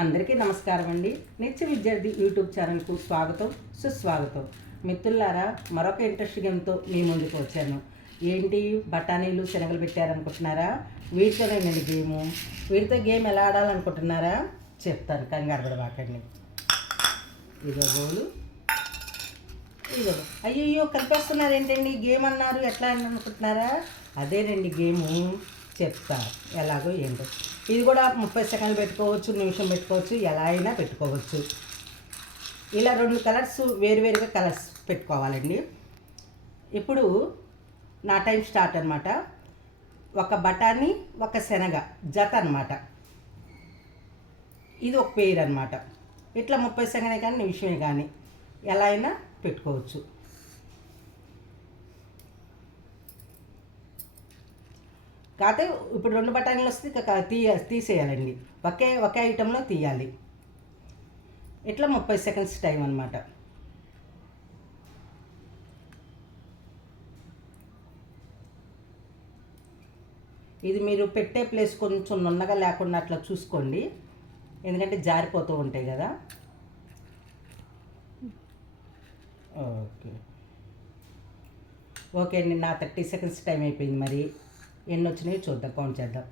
అందరికీ నమస్కారం అండి. నిత్య విద్యార్థి యూట్యూబ్ ఛానల్కు స్వాగతం, సుస్వాగతం. మిత్రులారా, మరొక ఇంట్రెస్ట్ గేమ్తో మీ ముందుకు వచ్చాను. ఏంటి, బఠానీలు శనగలు పెట్టారనుకుంటున్నారా? వీటితోనేనండి గేము. వీటితో గేమ్ ఎలా ఆడాలనుకుంటున్నారా? చెప్తాను, కంగారు పడబాకండి. ఇదో గోలు, ఇదో. అయ్యో, కలిపేస్తున్నారు ఏంటండి? గేమ్ అన్నారు, ఎట్లా అని అనుకుంటున్నారా? అదేనండి గేము. చెప్తా ఎలాగో ఏంటో. ఇది కూడా 30 సెకండ్లు పెట్టుకోవచ్చు, నిమిషం పెట్టుకోవచ్చు, ఎలా అయినా పెట్టుకోవచ్చు. ఇలా 2 కలర్స్, వేరువేరుగా కలర్స్ పెట్టుకోవాలండి. ఇప్పుడు నా టైం స్టార్ట్ అనమాట. ఒక బఠానీ, ఒక శనగ జత అనమాట. ఇది ఒక పేరు అనమాట. ఇట్లా 30 సెకండ్లే కానీ నిమిషమే కానీ ఎలా అయినా పెట్టుకోవచ్చు. కాకపోతే ఇప్పుడు 2 బఠానీలు వస్తే తీసేయాలండి. ఒకే ఐటెంలో తీయాలి. ఇట్లా 30 సెకండ్స్ టైం అనమాట. ఇది మీరు పెట్టే ప్లేస్ కొంచెం నున్నగా లేకుండా అట్లా చూసుకోండి, ఎందుకంటే జారిపోతూ ఉంటాయి కదా. ఓకే అండి, నా 30 సెకండ్స్ టైం అయిపోయింది. మరి ఎన్ని వచ్చినాయో చూద్దాం, కౌంట్ చేద్దాం.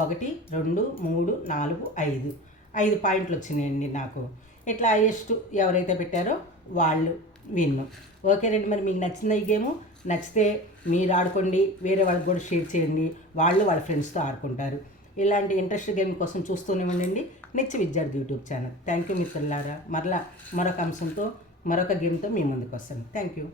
1 2 3 4 5 పాయింట్లు వచ్చినాయండి నాకు. ఇట్లా హైయెస్ట్ ఎవరైతే పెట్టారో వాళ్ళు విన్ను. ఓకేనండి, మరి మీకు నచ్చింది ఈ గేము. నచ్చితే మీరు ఆడుకోండి, వేరే వాళ్ళకి కూడా షేర్ చేయండి, వాళ్ళు వాళ్ళ ఫ్రెండ్స్తో ఆడుకుంటారు. ఇలాంటి ఇంట్రెస్ట్ గేమ్ కోసం చూస్తూనే ఉండండి నిత్య విద్యార్థి యూట్యూబ్ ఛానల్. థ్యాంక్ యూ మిత్రులారా. మరలా మరొక అంశంతో, మరొక గేమ్తో మీ ముందుకు వస్తాను. Thank you.